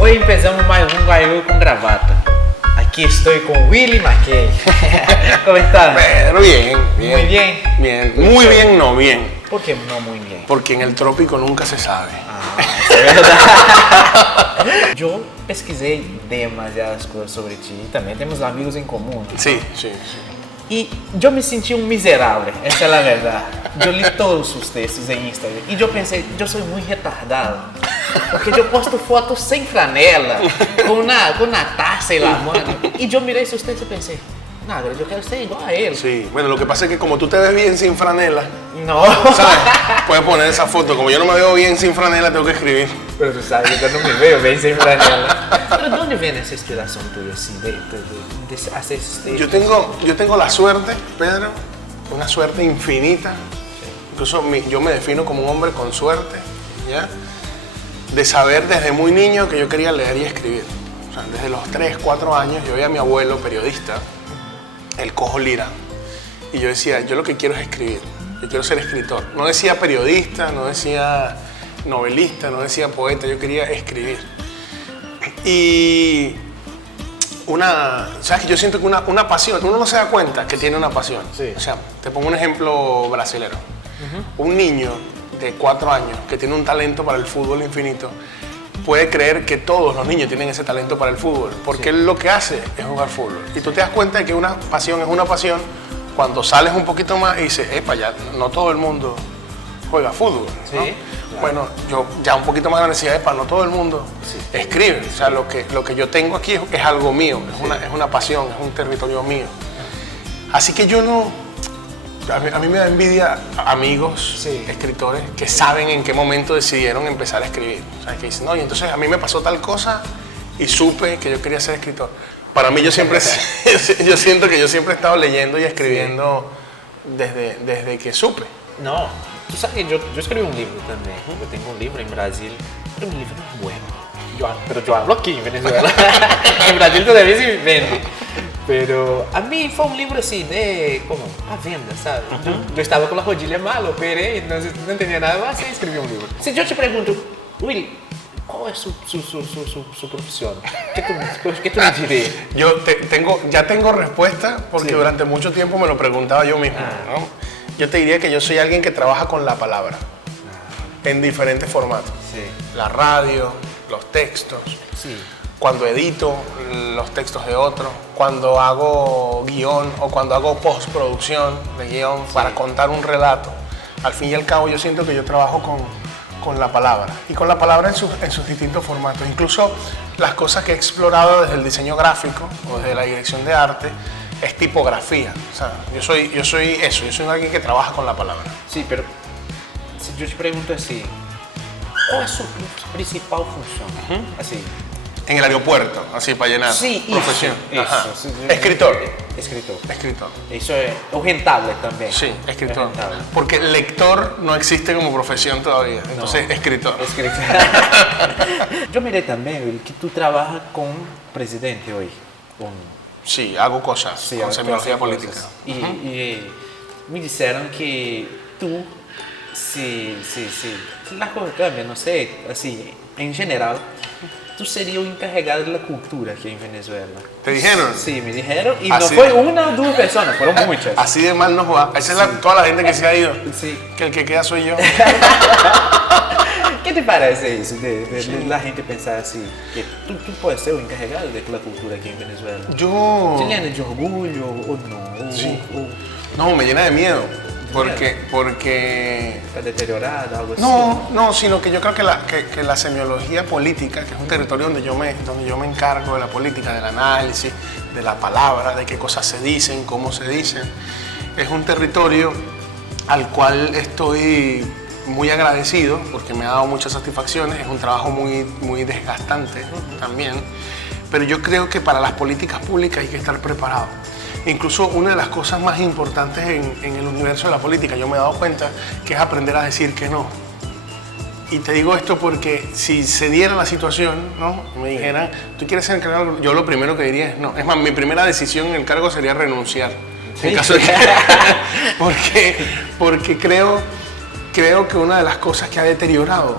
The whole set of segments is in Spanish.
Hoy empezamos mais um Guaiú com Gravata. Aquí estoy con Willy Mackey. ¿Cómo estás? Pero bien. Muy bien. Bien. Muy bien, no bien. ¿Por qué no muy bien? Porque en el trópico nunca se sabe. Isso é verdade. Yo pesquisei demasiadas coisas sobre ti e também temos amigos em comum. Sí. E eu me senti um miserável, essa é a verdade. Eu li todos os textos em Instagram e eu pensei, eu sou muito retardado. Porque eu posto fotos sem flanela, com uma taça e la mano. E eu mirei seus textos e pensei, nada, eu quero ser igual a ele. Sí. Bueno, lo que pasa es que como tú te ves bien sin franela, No. ¿sabes? Puedes poner esa foto. Como yo no me veo bien sin franela, tengo que escribir. Pero tú sabes, eu não me vejo bem sem flanela. Pero de onde vem essa inspiração tuya assim, de hacer esses textos? Yo tengo la suerte, Pedro, una suerte infinita. Incluso yo me defino como un hombre con suerte, ¿ya? De saber desde muy niño que yo quería leer y escribir. O sea, desde los 3, 4 años yo veía a mi abuelo periodista, el Cojo Lira, y yo decía, yo lo que quiero es escribir, yo quiero ser escritor. No decía periodista, no decía novelista, no decía poeta, yo quería escribir. Y sabes que yo siento que una pasión, uno no se da cuenta que tiene una pasión. Sí. O sea, te pongo un ejemplo brasilero. Un niño de 4 años que tiene un talento para el fútbol infinito puede creer que todos los niños tienen ese talento para el fútbol, porque él lo que hace es jugar fútbol. Y tú te das cuenta de que una pasión es una pasión cuando sales un poquito más y dices, epa, ya no todo el mundo juega fútbol, ¿no? Sí. Bueno, yo ya un poquito más grande decía, epa, no todo el mundo escribe. O sea, lo que yo tengo aquí es algo mío, es una pasión, es un territorio mío. Así que yo no... A mí me da envidia amigos, escritores, que saben en qué momento decidieron empezar a escribir. O sea, que dicen, no, y entonces a mí me pasó tal cosa y supe que yo quería ser escritor. Para mí yo siento que yo siempre he estado leyendo y escribiendo desde que supe. No, tú sabes que yo escribí un libro también. Yo tengo un libro en Brasil, pero un libro no es bueno. Pero yo hablo aquí en Venezuela. En Brasil todavía se vende. Pero a mí fue un libro así de, como, a venda, ¿sabes? Yo estaba con la rodilla mal, operé, no tenía nada más y escribí un libro. Si yo te pregunto, Willy, ¿cuál es su profesión? ¿Qué tú me dirías? Yo ya tengo respuesta porque durante mucho tiempo me lo preguntaba yo mismo, ¿no? Yo te diría que yo soy alguien que trabaja con la palabra en diferentes formatos. Sí. La radio, los textos. Sí. Cuando edito los textos de otros, cuando hago guión o cuando hago postproducción de guión para contar un relato. Al fin y al cabo yo siento que yo trabajo con la palabra y con la palabra en sus distintos formatos. Incluso las cosas que he explorado desde el diseño gráfico o desde la dirección de arte es tipografía. O sea, yo soy alguien que trabaja con la palabra. Sí, pero si yo te pregunto así, ¿cuál es su principal función? Así. En el aeropuerto, así para llenar. Sí, profesión. Eso. Sí, Escritor. Eso es rentable también. Sí, escritor. Rentable. Porque lector no existe como profesión todavía. Entonces, escritor. Yo miré también, Will, que tú trabajas con presidente hoy. Sí, hago cosas con semiología política. Y me dijeron que tú, si las cosas cambian, no sé, así, en general, tú serías el encargado de la cultura aquí en Venezuela. ¿Te dijeron? Sí, me dijeron. Y así, no fue una o dos personas, fueron muchas. Así de mal nos va. Esa es toda la gente que se ha ido. Sí. Que el que queda soy yo. ¿Qué te parece eso de la gente pensar así? Que tú puedes ser el encargado de la cultura aquí en Venezuela. Yo... ¿Te llena de orgullo o no? Sí. No, me llena de miedo. Porque ¿Está deteriorada algo así? No, sino que yo creo que la semiología política, que es un territorio donde yo me encargo de la política, del análisis, de la palabra, de qué cosas se dicen, cómo se dicen, es un territorio al cual estoy muy agradecido porque me ha dado muchas satisfacciones, es un trabajo muy desgastante también, pero yo creo que para las políticas públicas hay que estar preparado. Incluso una de las cosas más importantes en el universo de la política, yo me he dado cuenta, que es aprender a decir que no. Y te digo esto porque si se diera la situación, ¿no? Me dijeran, ¿tú quieres ser encargado? Yo lo primero que diría es no. Es más, mi primera decisión en el cargo sería renunciar. ¿Sí? En caso de que, porque creo que una de las cosas que ha deteriorado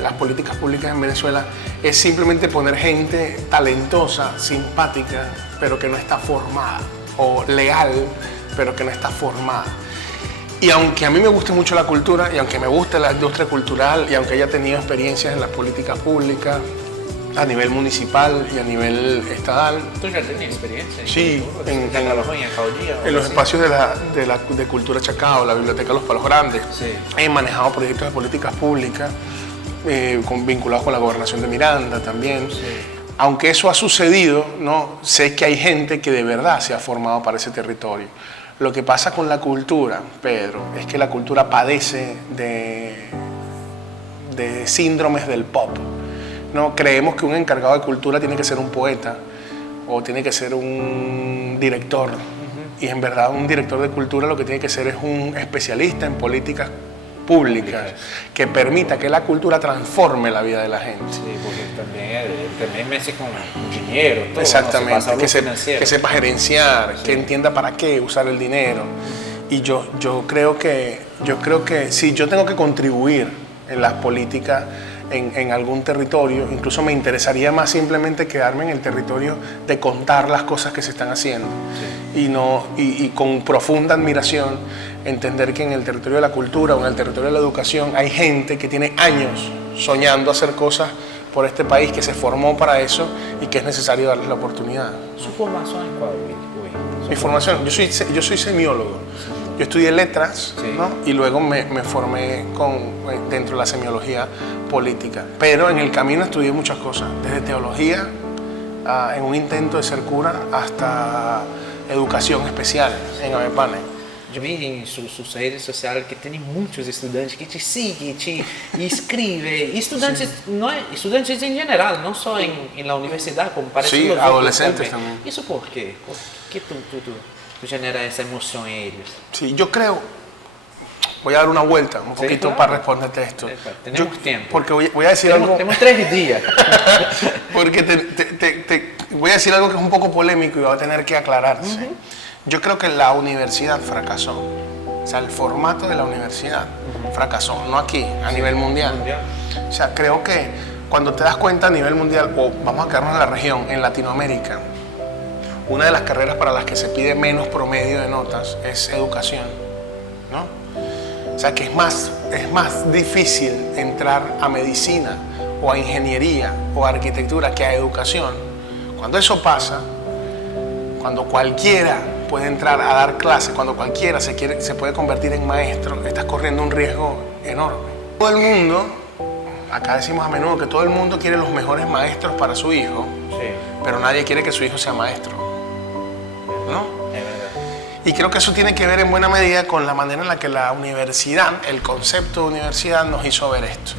las políticas públicas en Venezuela es simplemente poner gente talentosa, simpática, pero que no está formada, o leal, pero que no está formada. Y aunque a mí me guste mucho la cultura, y aunque me guste la industria cultural, y aunque haya tenido experiencias en las políticas públicas, a nivel municipal y a nivel estatal. ¿Tú ya tenías experiencia? Sí, en los espacios de Cultura Chacao, la Biblioteca Los Palos Grandes. Sí. He manejado proyectos de políticas públicas vinculados con la gobernación de Miranda también. Sí. Aunque eso ha sucedido, ¿no? Sé que hay gente que de verdad se ha formado para ese territorio. Lo que pasa con la cultura, Pedro, es que la cultura padece de síndromes del pop. No, creemos que un encargado de cultura tiene que ser un poeta o tiene que ser un director. Y en verdad un director de cultura lo que tiene que ser es un especialista en políticas públicas que permita que la cultura transforme la vida de la gente. Sí, porque también me hace con dinero, todo. Exactamente, ¿no? que sepa gerenciar, sí, que entienda para qué usar el dinero. Y yo creo que si yo tengo que contribuir en las políticas en algún territorio, incluso me interesaría más simplemente quedarme en el territorio de contar las cosas que se están haciendo. Sí. Y con profunda admiración entender que en el territorio de la cultura o en el territorio de la educación hay gente que tiene años soñando hacer cosas por este país, que se formó para eso y que es necesario darles la oportunidad. ¿Su formación en cuál? Mi formación, yo soy semiólogo. Yo estudié letras, sí, ¿no? Y luego me formé dentro de la semiología política. Pero en el camino estudié muchas cosas, desde teología, en un intento de ser cura, hasta educación especial en Amepane. Yo vi en sus redes sociales que tiene muchos estudiantes que te siguen, te escriben. Estudiantes, sí, no, estudiantes en general, no solo en la universidad, como parece. Sí, adolescentes también. ¿Eso por qué? ¿Por qué tú generas esa emoción en ellos? Sí, yo creo, voy a dar una vuelta un poquito, claro, para responderte esto. Tenemos tiempo. Porque voy a decir algo... Tenemos 3 días. Porque voy a decir algo que es un poco polémico y va a tener que aclararse. Yo creo que la universidad fracasó. O sea, el formato de la universidad fracasó, no aquí, a nivel mundial. O sea, creo que cuando te das cuenta a nivel mundial, o vamos a quedarnos en la región, en Latinoamérica, una de las carreras para las que se pide menos promedio de notas es educación, ¿no? O sea, que es más difícil entrar a medicina o a ingeniería o a arquitectura que a educación. Cuando eso pasa, cuando cualquiera puede entrar a dar clases, cuando cualquiera se puede convertir en maestro, estás corriendo un riesgo enorme. Todo el mundo, acá decimos a menudo que todo el mundo quiere los mejores maestros para su hijo, sí, pero nadie quiere que su hijo sea maestro, ¿no? Es verdad. Y creo que eso tiene que ver en buena medida con la manera en la que la universidad, el concepto de universidad nos hizo ver esto.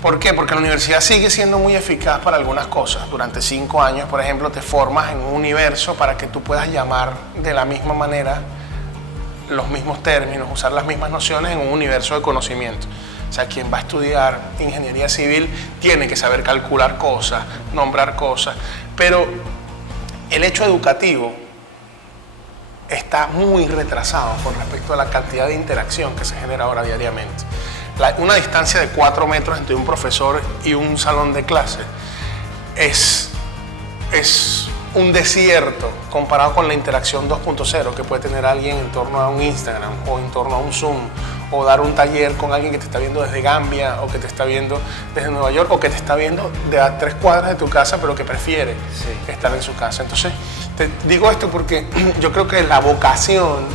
¿Por qué? Porque la universidad sigue siendo muy eficaz para algunas cosas. Durante 5 años, por ejemplo, te formas en un universo para que tú puedas llamar de la misma manera los mismos términos, usar las mismas nociones en un universo de conocimiento. O sea, quien va a estudiar ingeniería civil tiene que saber calcular cosas, nombrar cosas, pero el hecho educativo está muy retrasado con respecto a la cantidad de interacción que se genera ahora diariamente. Una distancia de 4 metros entre un profesor y un salón de clase es un desierto comparado con la interacción 2.0 que puede tener alguien en torno a un Instagram o en torno a un Zoom, o dar un taller con alguien que te está viendo desde Gambia o que te está viendo desde Nueva York o que te está viendo de a 3 cuadras de tu casa pero que prefiere, sí, estar en su casa. Entonces te digo esto porque yo creo que la vocación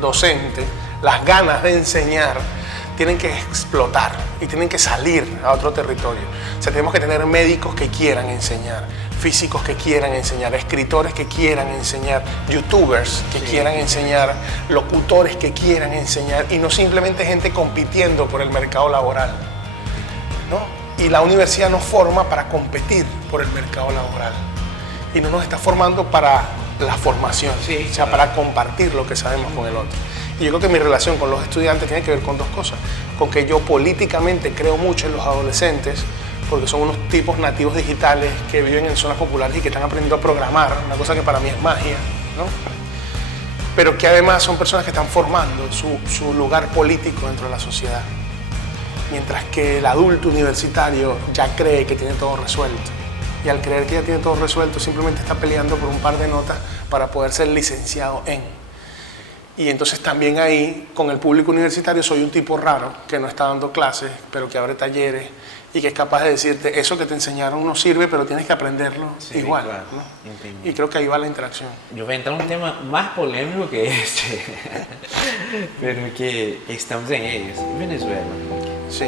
docente, las ganas de enseñar, tienen que explotar y tienen que salir a otro territorio. O sea, tenemos que tener médicos que quieran enseñar, físicos que quieran enseñar, escritores que quieran enseñar, youtubers que, sí, quieran enseñar, locutores que quieran enseñar, y no simplemente gente compitiendo por el mercado laboral, ¿no? Y la universidad nos forma para competir por el mercado laboral y no nos está formando para la formación, sí, o sea, para compartir lo que sabemos con el otro. Y yo creo que mi relación con los estudiantes tiene que ver con 2 cosas. Con que yo políticamente creo mucho en los adolescentes, porque son unos tipos nativos digitales que viven en zonas populares y que están aprendiendo a programar, una cosa que para mí es magia, ¿no? Pero que además son personas que están formando su lugar político dentro de la sociedad. Mientras que el adulto universitario ya cree que tiene todo resuelto. Y al creer que ya tiene todo resuelto, simplemente está peleando por un par de notas para poder ser licenciado en. Y entonces también ahí, con el público universitario, soy un tipo raro que no está dando clases, pero que abre talleres y que es capaz de decirte, eso que te enseñaron no sirve, pero tienes que aprenderlo igual. Claro, ¿no? Y creo que ahí va la interacción. Yo voy a entrar en un tema más polémico que este, pero que estamos en ellos. Venezuela. Sí.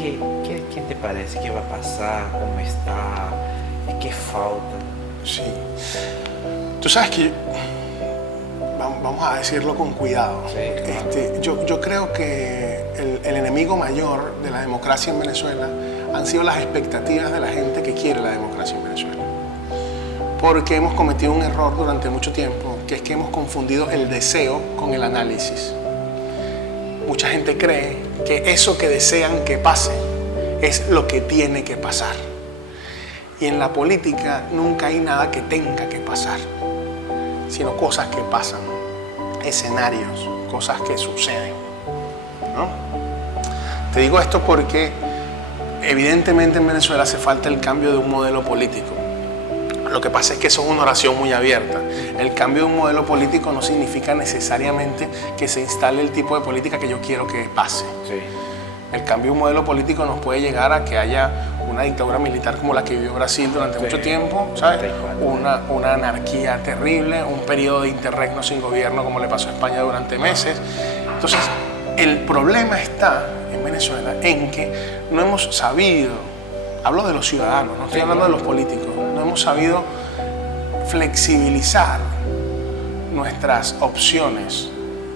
¿Qué te parece que va a pasar? ¿Cómo está? ¿Qué falta? Sí. Tú sabes que, vamos a decirlo con cuidado, Sí, claro. yo creo que el enemigo mayor de la democracia en Venezuela han sido las expectativas de la gente que quiere la democracia en Venezuela. Porque hemos cometido un error durante mucho tiempo, que es que hemos confundido el deseo con el análisis. Mucha gente cree que eso que desean que pase es lo que tiene que pasar. Y en la política nunca hay nada que tenga que pasar, sino cosas que pasan, escenarios, cosas que suceden, ¿no? Te digo esto porque evidentemente en Venezuela hace falta el cambio de un modelo político. Lo que pasa es que eso es una oración muy abierta. El cambio de un modelo político no significa necesariamente que se instale el tipo de política que yo quiero que pase. Sí. El cambio de un modelo político nos puede llegar a que haya una dictadura militar como la que vivió Brasil durante mucho tiempo, ¿sabes? Una anarquía terrible, un periodo de interregno sin gobierno como le pasó a España durante meses. Entonces, el problema está en Venezuela en que no hemos sabido, hablo de los ciudadanos, no estoy hablando de los políticos, no hemos sabido flexibilizar nuestras opciones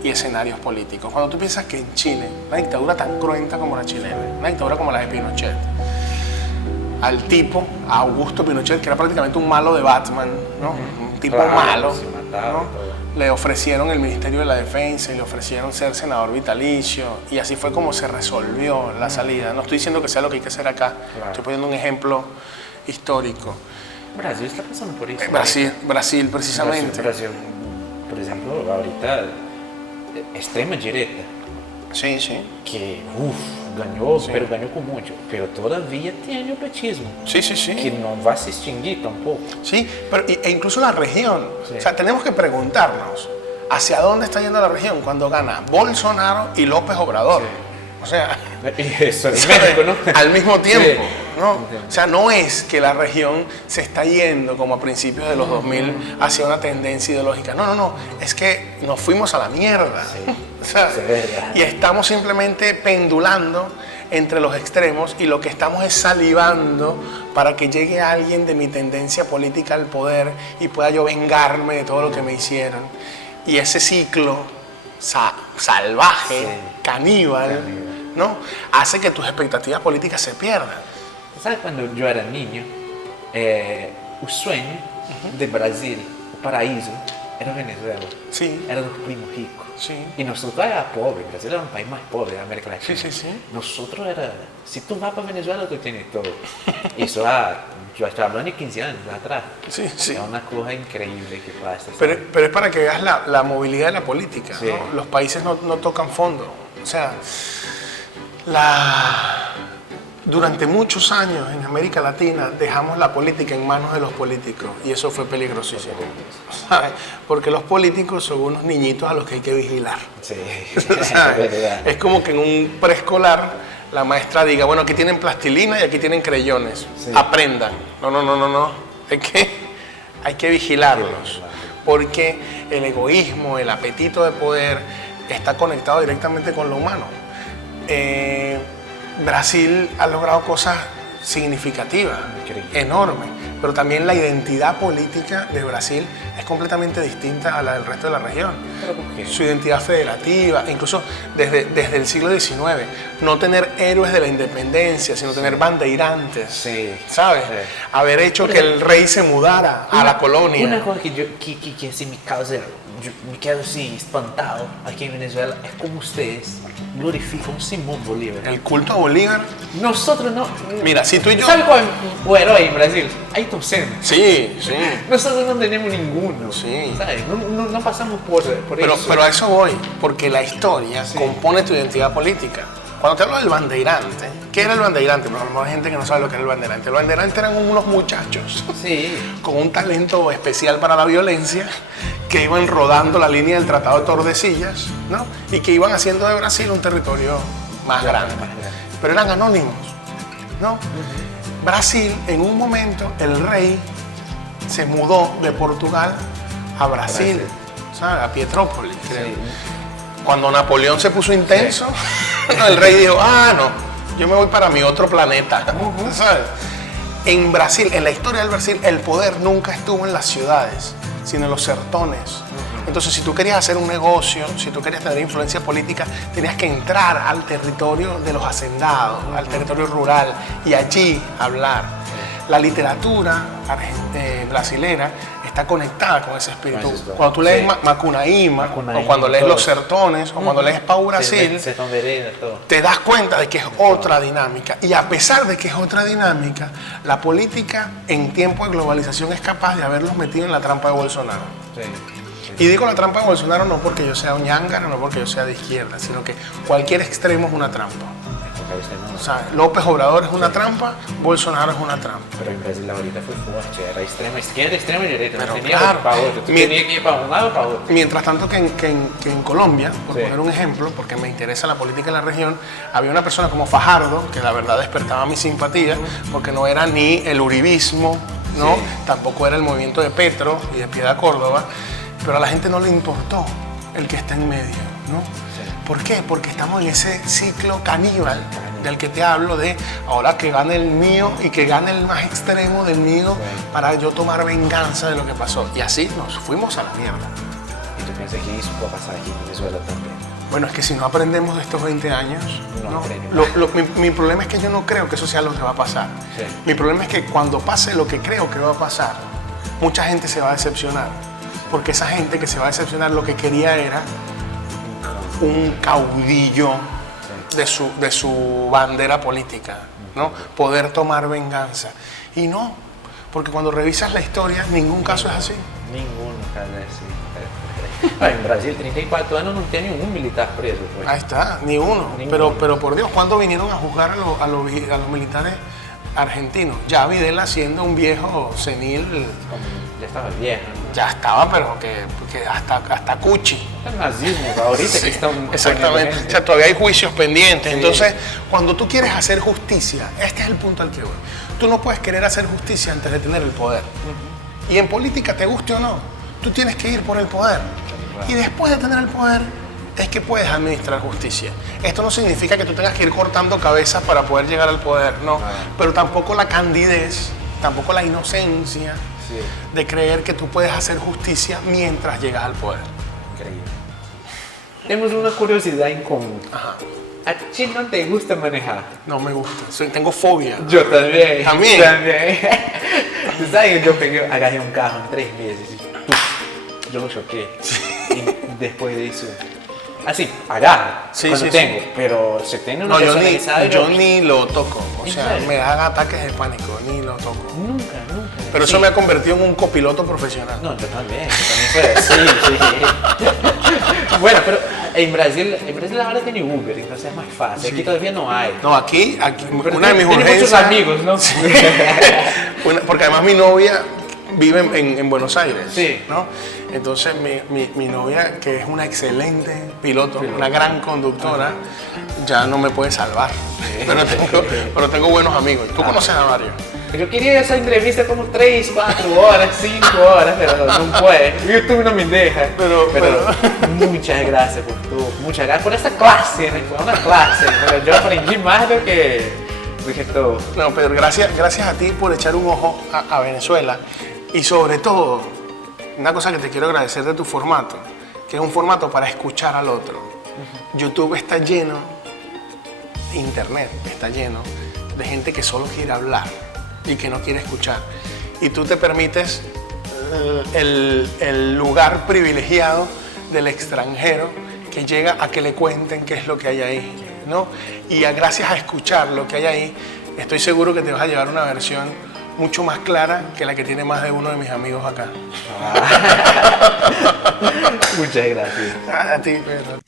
y escenarios políticos. Cuando tú piensas que en Chile, una dictadura tan cruenta como la chilena, una dictadura como la de Pinochet, al tipo, a Augusto Pinochet, que era prácticamente un malo de Batman, ¿no? Un tipo malo, ¿no? Le ofrecieron el Ministerio de la Defensa y le ofrecieron ser senador vitalicio, y así fue como se resolvió la salida. No estoy diciendo que sea lo que hay que hacer acá, estoy poniendo un ejemplo histórico. Brasil está pasando por eso. Brasil precisamente. Brasil, por ejemplo, ahorita extrema direita. Sí, sí. Que, ganhou, pero ganhou com mucho. Pero todavía tiene el petismo. Sí, sí, sí. Que no va a se extinguir tampoco. Sí, pero e incluso la región. Sí. O sea, tenemos que preguntarnos hacia dónde está yendo la región cuando gana Bolsonaro y López Obrador. Sí. O sea, eso es México, ¿no? al mismo tiempo, Sí. ¿no? O sea, no es que la región se está yendo como a principios de los 2000 hacia una tendencia ideológica. No, no, no. Es que nos fuimos a la mierda. Sí. O sea, Sí, y estamos simplemente pendulando entre los extremos y lo que estamos es salivando para que llegue alguien de mi tendencia política al poder y pueda yo vengarme de todo lo que me hicieron. Y ese ciclo salvaje, Sí. caníbal, ¿no? Hace que tus expectativas políticas se pierdan. ¿Sabes cuando yo era niño? El sueño de Brasil, el paraíso, era Venezuela. Sí. Era los primos ricos. Sí. Y nosotros era pobre. Brasil era un país más pobre de América Latina. Sí, sí, sí. Nosotros era... Si tú vas para Venezuela, tú tienes todo. Eso yo estaba hablando de 15 años atrás. Sí, sí. Es una cosa increíble que pasa. Pero es para que veas la movilidad de la política, Sí. ¿no? Los países no tocan fondo. O sea, durante muchos años en América Latina dejamos la política en manos de los políticos y eso fue peligrosísimo. ¿Sabes? Porque los políticos son unos niñitos a los que hay que vigilar. Sí, ¿Sabes? verdad. Es como que en un preescolar la maestra diga, bueno, aquí tienen plastilina y aquí tienen creyones. Sí. Aprendan. No. Hay que vigilarlos. Porque el egoísmo, el apetito de poder está conectado directamente con lo humano. Brasil ha logrado cosas significativas, Increíble. enormes, pero también la identidad política de Brasil es completamente distinta a la del resto de la región. ¿Pero por qué? Su identidad federativa, incluso desde el siglo XIX, no tener héroes de la independencia, sino tener bandeirantes, Sí. ¿sabes? Sí. Haber hecho que el rey se mudara a la colonia. Una cosa que así me causa, yo me quedo así espantado aquí en Venezuela, es como ustedes glorifican Simón Bolívar. El culto a Bolívar. Nosotros no... Mira, si tú y yo... ¿Sabe cuál es el héroe en Brasil? Ayrton Senna. Sí, sí. Nosotros no tenemos ninguno. Sí. ¿Sabes? No pasamos por Pero eso. a eso voy, porque la historia compone tu identidad política. Cuando te hablo del bandeirante, ¿qué era el bandeirante? Bueno, a lo mejor hay gente que no sabe lo que era el bandeirante. El bandeirante eran unos muchachos Sí. con un talento especial para la violencia que iban rodando la línea del Tratado de Tordesillas, ¿no? Y que iban haciendo de Brasil un territorio más grande. Pero eran anónimos, ¿no? Brasil, en un momento, el rey se mudó de Portugal a Brasil, ¿sabes? A Pietrópolis, creo. Sí. Cuando Napoleón se puso intenso, el rey dijo, no, yo me voy para mi otro planeta, ¿sabes? En Brasil, en la historia del Brasil, el poder nunca estuvo en las ciudades, sino en los sertones. Entonces, si tú querías hacer un negocio, si tú querías tener influencia política, tenías que entrar al territorio de los hacendados, al territorio rural, y allí hablar. La literatura brasilera está conectada con ese espíritu. Cuando tú lees Macunaíma, o cuando lees Los Sertones, o cuando lees Pau Brasil, te das cuenta de que es otra dinámica. Y a pesar de que es otra dinámica, la política en tiempo de globalización es capaz de haberlos metido en la trampa de Bolsonaro. Sí. Y digo la trampa de Bolsonaro no porque yo sea un ñángara, no porque yo sea de izquierda, sino que cualquier extremo es una trampa. O sea, López Obrador es una trampa, Bolsonaro es una trampa. Pero en Brasil ahorita fue fuerte, era extrema izquierda, extrema derecha, Pero no tenía claro, para otro, tú tenías que ir para un lado o para otro. Mientras tanto que en Colombia, por Sí. poner un ejemplo, porque me interesa la política en la región, había una persona como Fajardo, que la verdad despertaba mi simpatía, porque no era ni el uribismo, ¿no? Sí. Tampoco era el movimiento de Petro y de Piedad Córdoba, pero a la gente no le importó el que está en medio, ¿no? ¿Por qué? Porque estamos en ese ciclo caníbal del que te hablo de ahora que gane el mío y que gane el más extremo del mío para yo tomar venganza de lo que pasó. Y así nos fuimos a la mierda. ¿Y tú piensas que eso puede pasar aquí en Venezuela también? Bueno, es que si no aprendemos de estos 20 años, No ¿no? aprendemos. Mi problema es que yo no creo que eso sea lo que va a pasar. Sí. Mi problema es que cuando pase lo que creo que va a pasar, mucha gente se va a decepcionar. Porque esa gente que se va a decepcionar lo que quería era un caudillo de su bandera política, ¿no? Poder tomar venganza. Y no, porque cuando revisas la historia, ningún caso es así. Ninguno, cara, sí. En Brasil, 34 años no tiene ningún militar preso. Pues. Ahí está, ni uno. Ninguno. Pero por Dios, ¿cuándo vinieron a juzgar a los militares argentinos? Ya Videla, siendo un viejo senil, Ya estaba viejo, ¿no? ya estaba, pero que hasta cuchi. El nazismo, ahorita Sí, que están... exactamente. O sea, todavía hay juicios pendientes. Sí. Entonces, cuando tú quieres hacer justicia, este es el punto al que voy. Tú no puedes querer hacer justicia antes de tener el poder. Y en política, te guste o no, tú tienes que ir por el poder. Y después de tener el poder, es que puedes administrar justicia. Esto no significa que tú tengas que ir cortando cabezas para poder llegar al poder, no. Pero tampoco la candidez, tampoco la inocencia de creer que tú puedes hacer justicia mientras llegas al poder. Increíble. Tenemos una curiosidad en común. Ajá. ¿A ti no te gusta manejar? No me gusta. Tengo fobia. Yo también. ¿También? También. Tú sabes que yo agarré un carro en 3 meses y yo lo choqué. Y después de eso, así, agarro cuando tengo. Pero se tiene una No, yo personalizada. ni lo toco. O ¿En sea, serio? me dan ataques de pánico, ni lo toco. Nunca. Pero Sí. eso me ha convertido en un copiloto profesional. No, yo también soy así, sí. Bueno, pero en Brasil ahora tiene Uber, entonces es más fácil. Aquí todavía no hay. No, aquí Pero una de mis tiene urgencias... muchos amigos, ¿no? Porque además mi novia vive en Buenos Aires, Sí. ¿no? Entonces mi novia, que es una excelente piloto, una gran conductora, ya no me puede salvar. Pero tengo buenos amigos. ¿Tú conoces a Mario? Yo quería esa entrevista como 3, 4 horas, 5 horas, pero no puede. YouTube no me deja. Pero- muchas gracias por todo. Muchas gracias por esta clase. Fue una clase. Pero yo aprendí más de que dije todo. No, Pedro, gracias a ti por echar un ojo a Venezuela. Y sobre todo, una cosa que te quiero agradecer de tu formato, que es un formato para escuchar al otro. YouTube está lleno, Internet está lleno de gente que solo quiere hablar y que no quiere escuchar. Y tú te permites el lugar privilegiado del extranjero que llega a que le cuenten qué es lo que hay ahí, ¿no? Y gracias a escuchar lo que hay ahí, estoy seguro que te vas a llevar una versión mucho más clara que la que tiene más de uno de mis amigos acá. Muchas gracias. A ti, Pedro.